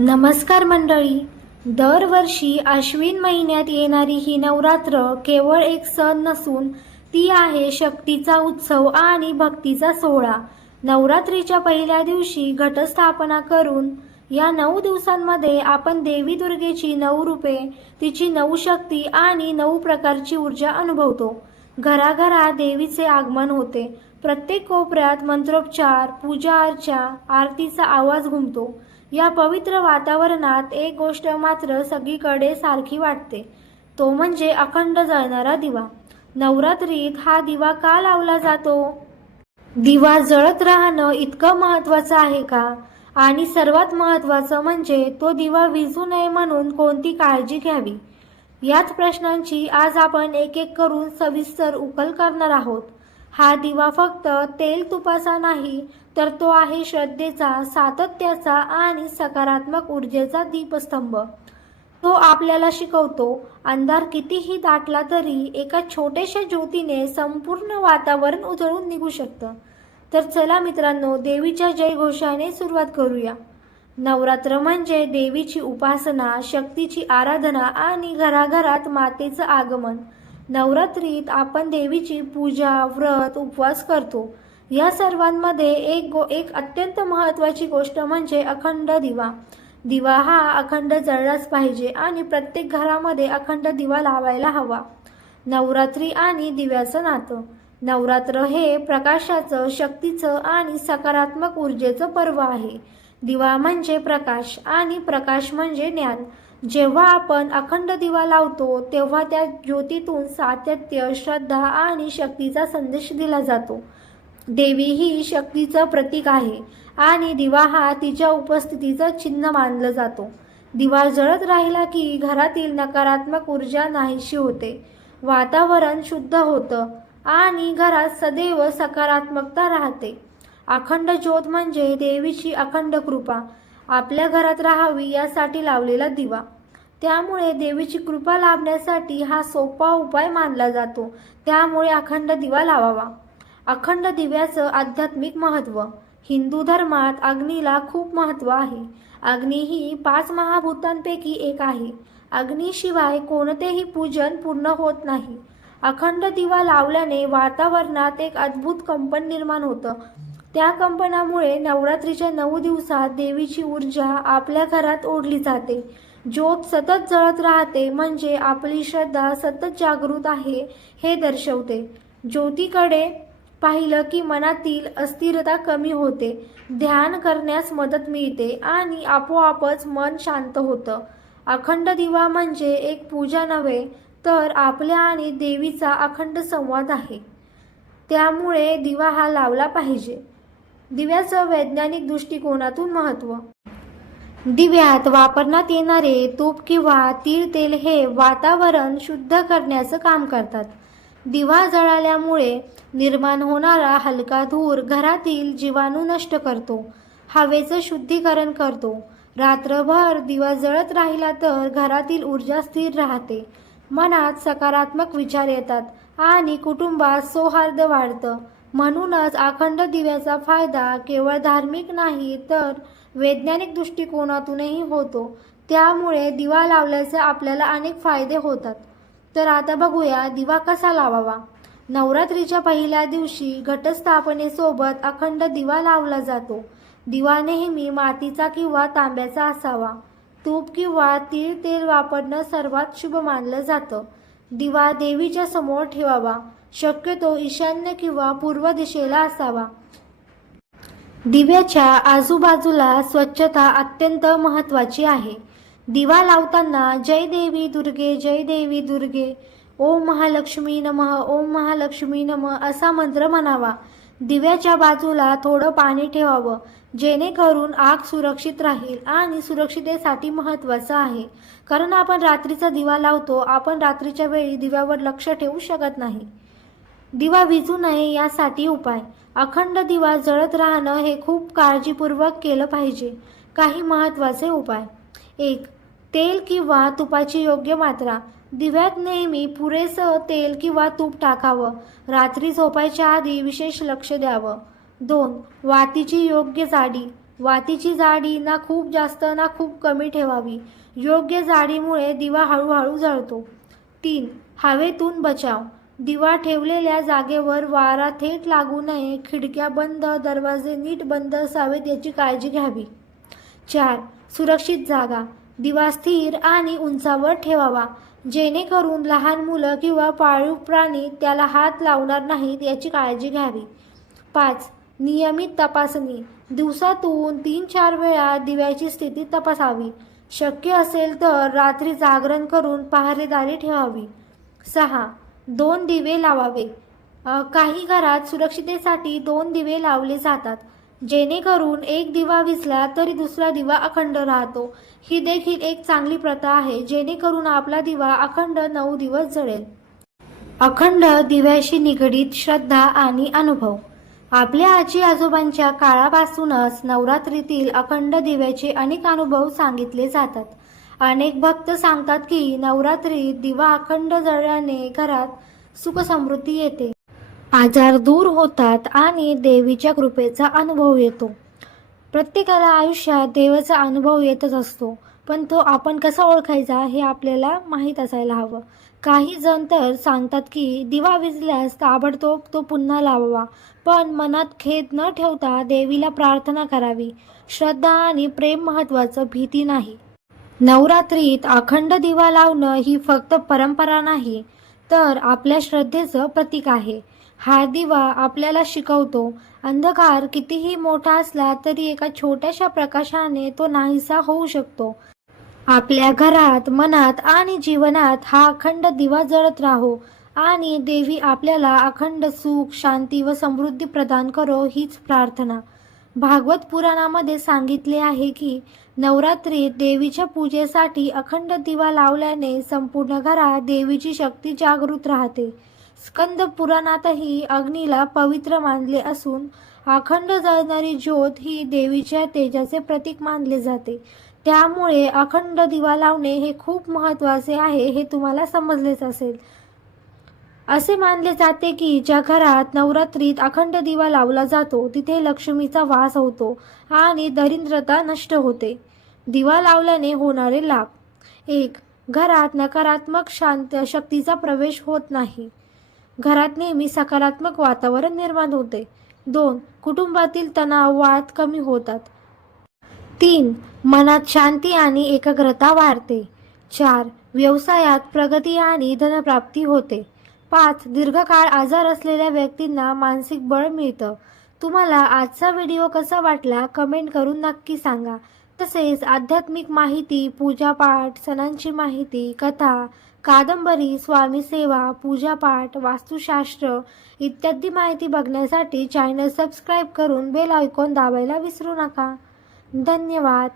नमस्कार मंडळी. दरवर्षी आश्विन महिन्यात येणारी ही नवरात्र केवळ एक सण नसून ती आहे शक्तीचा उत्सव आणि भक्तीचा सोहळा. नवरात्रीच्या पहिल्या दिवशी घटस्थापना करून या नऊ दिवसांमध्ये आपण देवी दुर्गेची नऊ रूपे तिची नऊ शक्ती आणि नऊ प्रकारची ऊर्जा अनुभवतो. घराघरा देवीचे आगमन होते. प्रत्येक कोपऱ्यात मंत्रोपचार पूजा अर्चा आरतीचा आवाज घुमतो. या पवित्र वातावरणात एक गोष्ट मात्र सगळीकडे सारखी वाटते. तो म्हणजे अखंड जळणारा दिवा. नवरात्रीत हा दिवा का लावला जातो? दिवा जळत राहणं इतकं महत्वाचं आहे का? आणि सर्वात महत्वाचं म्हणजे तो दिवा विजू नये म्हणून कोणती काळजी घ्यावी? याच प्रश्नांची आज आपण एक एक करून सविस्तर उकल करणार आहोत. हा दिवा फक्त तेल तुपाचा नाही तर तो आहे श्रद्धेचा सातत्याचा आणि सकारात्मक ऊर्जेचा दीपस्तंभ. तो आपल्याला शिकवतो अंधार कितीही दाटला तरी एका छोट्याशा ज्योतीने संपूर्ण वातावरण उजळून निघू शकतं. तर चला मित्रांनो देवीच्या जयघोषाने सुरुवात करूया. नवरात्र म्हणजे देवीची उपासना शक्तीची आराधना आणि घराघरात मातेचं आगमन. नवरात्रीत आपण देवीची पूजा व्रत उपवास करतो. या सर्वांमध्ये एक गो एक अत्यंत महत्त्वाची गोष्ट म्हणजे अखंड दिवा. दिवा हा अखंड जळलाच पाहिजे आणि प्रत्येक घरामध्ये अखंड दिवा लावायला हवा. नवरात्री आणि दिव्याचं नातं. नवरात्र हे प्रकाशाचं शक्तीचं आणि सकारात्मक ऊर्जेचं पर्व आहे. दिवा म्हणजे प्रकाश आणि प्रकाश म्हणजे ज्ञान. जेव्हा आपण अखंड दिवा लावतो तेव्हा त्या ज्योतीतून सातत्य श्रद्धा आणि शक्तीचा संदेश दिला जातो. देवी ही शक्तीचं प्रतीक आहे आणि दिवा हा तिच्या उपस्थितीचं चिन्ह मानलं जातो. दिवा जळत राहिला की घरातील नकारात्मक ऊर्जा नाहीशी होते. वातावरण शुद्ध होतं आणि घरात सदैव सकारात्मकता राहते. अखंड ज्योत म्हणजे देवीची अखंड कृपा. आपल्या घरात राहावी यासाठी लावलेला दिवा. त्यामुळे देवीची कृपा लाभण्यासाठी हा सोपा उपाय मानला जातो. त्यामुळे अखंड दिवा लावावा. अखंड दिव्याचं आध्यात्मिक महत्त्व हिंदू धर्मात अग्नीला खूप महत्त्व आहे. अग्नी ही पाच महाभूतांपैकी एक आहे. अग्नीशिवाय कोणतेही पूजन पूर्ण होत नाही. अखंड दिवा लावल्याने वातावरणात एक अद्भुत कंपन निर्माण होतं. त्या कंपनामुळे नवरात्रीच्या नऊ दिवसात देवीची ऊर्जा आपल्या घरात ओढली जाते. ज्योत सतत जळत राहते म्हणजे आपली श्रद्धा सतत जागृत आहे हे दर्शवते. ज्योतीकडे पाहिलं की मनातील अस्थिरता कमी होते. ध्यान करण्यास मदत मिळते आणि आपोआपच मन शांत होतं. अखंड दिवा म्हणजे एक पूजा नव्हे तर आपल्या आणि देवीचा अखंड संवाद आहे. त्यामुळे दिवा हा लावला पाहिजे. दिव्याचं वैज्ञानिक दृष्टिकोनातून महत्त्व दिव्यात वापरण्यात येणारे तूप किंवा तीळ तेल हे वातावरण शुद्ध करण्याचं काम करतात. दिवा जळाल्यामुळे निर्माण होणारा हलका धूर घरातील जीवाणू नष्ट करतो हवेचं शुद्धीकरण करतो. रात्रभर दिवा जळत राहिला तर घरातील ऊर्जा स्थिर राहते. मनात सकारात्मक विचार येतात आणि कुटुंबात सौहार्द वाढतं. म्हणूनच अखंड दिव्याचा फायदा केवळ धार्मिक नाही तर वैज्ञानिक दृष्टिकोनातूनही होतो. त्यामुळे दिवा लावल्याचे आपल्याला अनेक फायदे होतात. तर आता बघूया दिवा कसा लावावा. नवरात्रीच्या पहिल्या दिवशी घटस्थापनेसोबत अखंड दिवा लावला जातो. दिवा नेहमी मातीचा किंवा तांब्याचा असावा. तूप किंवा तीळ तेल वापरणं सर्वात शुभ मानलं जातं. दिवा देवीच्या समोर ठेवावा. शक्यतो ईशान्य किंवा पूर्व दिशेला असावा. दिव्याच्या आजूबाजूला स्वच्छता अत्यंत महत्त्वाची आहे. दिवा लावताना जय देवी दुर्गे जय देवी दुर्गे ओम महालक्ष्मी नमः ओम महालक्ष्मी नमः असा मंत्र म्हणावा. दिव्याच्या बाजूला थोडं पाणी ठेवावं जेणेकरून आग सुरक्षित राहील आणि सुरक्षितेसाठी महत्त्वाचं आहे. कारण आपण रात्रीचा दिवा लावतो आपण रात्रीच्या वेळी दिव्यावर लक्ष ठेवू शकत नाही. दिवा विजू नये यासाठी उपाय. अखंड दिवा जळत राहणं हे खूप काळजीपूर्वक केलं पाहिजे. काही महत्त्वाचे उपाय. एक तेल किंवा तुपाची योग्य मात्रा. दिव्यात नेहमी पुरेसं तेल किंवा तूप टाकावं. रात्री झोपायच्या आधी विशेष लक्ष द्यावं. दोन वातीची योग्य जाडी. वातीची जाडी ना खूप जास्त ना खूप कमी ठेवावी. योग्य जाडीमुळे दिवा हळूहळू जळतो. तीन हवेतून बचाव. दिवा ठेवलेल्या जागेवर वारा थेट लागू नये खिडक्या बंद दरवाजे नीट बंद असावेत याची काळजी घ्यावी. चार सुरक्षित जागा. दिवा स्थिर आणि उंचावर ठेवावा. जेणेकरून लहान मुलं किंवा पाळीव प्राणी त्याला हात लावणार नाहीत याची काळजी घ्यावी. पाच नियमित तपासणी. दिवसातून तीन चार वेळा दिव्याची स्थिती तपासावी. शक्य असेल तर रात्री जागरण करून पहारेदारी ठेवावी. सहा दोन दिवे लावावे. काही घरात सुरक्षितेसाठी दोन दिवे लावले जातात. जेणेकरून एक दिवा विसला तरी दुसरा दिवा अखंड राहतो. ही देखील एक चांगली प्रथा आहे जेणेकरून आपला दिवा अखंड नऊ दिवस जळेल. अखंड दिव्याशी निगडीत श्रद्धा आणि अनुभव. आपल्या आजी आजोबांच्या काळापासूनच नवरात्रीतील अखंड दिव्याचे अनेक अनुभव सांगितले जातात. अनेक भक्त सांगतात की नवरात्रीत दिवा अखंड जळल्याने घरात सुखसमृद्धी येते. आजार दूर होतात आणि देवीच्या कृपेचा अनुभव येतो. प्रत्येकाला आयुष्यात देवाचा अनुभव येतच असतो पण तो आपण कसा ओळखायचा हे आपल्याला माहीत असायला हवं. काही जण तर सांगतात की दिवा विजल्यास ताबडतोब तो पुन्हा लावावा पण मनात खेद न ठेवता देवीला प्रार्थना करावी. श्रद्धा आणि प्रेम महत्त्वाचं भीती नाही. नवरात्रीत अखंड दिवा लावणं ही फक्त परंपरा नाही तर आपल्या श्रद्धेचं प्रतीक आहे. हा दिवा आपल्याला शिकवतो. अंधकार कितीही मोठा असला तरी एका छोट्याशा प्रकाशाने तो नाहीसा होऊ शकतो. आपल्या घरात मनात आणि जीवनात हा अखंड दिवा जळत राहो आणि देवी आपल्याला अखंड सुख शांती व समृद्धी प्रदान करो हीच प्रार्थना. भागवत पुराणामध्ये सांगितले आहे की नवरात्रीत देवीच्या पूजेसाठी अखंड दिवा लावल्याने संपूर्ण घरात देवीची शक्ती जागृत राहते. स्कंद पुराणातही अग्नीला पवित्र मानले असून अखंड जळणारी ज्योत ही देवीच्या तेजाचे प्रतीक मानले जाते. त्यामुळे अखंड दिवा लावणे हे खूप महत्त्वाचे आहे हे तुम्हाला समजलेच असेल. असे मानले जाते की ज्या घरात नवरात्रीत अखंड दिवा लावला जातो तिथे लक्ष्मीचा वास होतो आणि दरिद्रता नष्ट होते. दिवा लावल्याने होणारे लाभ. एक घरात नकारात्मक शांत शक्तीचा प्रवेश होत नाही. घरात नेहमी सकारात्मक वातावरण निर्माण होते. दोन कुटुंबातील तणाव वाद कमी होतात. तीन मनात शांती आणि एकाग्रता वाढते. चार व्यवसायात प्रगती आणि धनप्राप्ती होते. पाच दीर्घकाळ आजार असलेल्या व्यक्तींना मानसिक बळ मिळतं. तुम्हाला आजचा व्हिडिओ कसा वाटला कमेंट करून नक्की सांगा. तसेच आध्यात्मिक माहिती पूजापाठ सणांची माहिती कथा कादंबरी स्वामी सेवा पूजापाठ वास्तुशास्त्र इत्यादी माहिती बघण्यासाठी चॅनल सबस्क्राईब करून बेल आयकॉन दाबायला विसरू नका. धन्यवाद.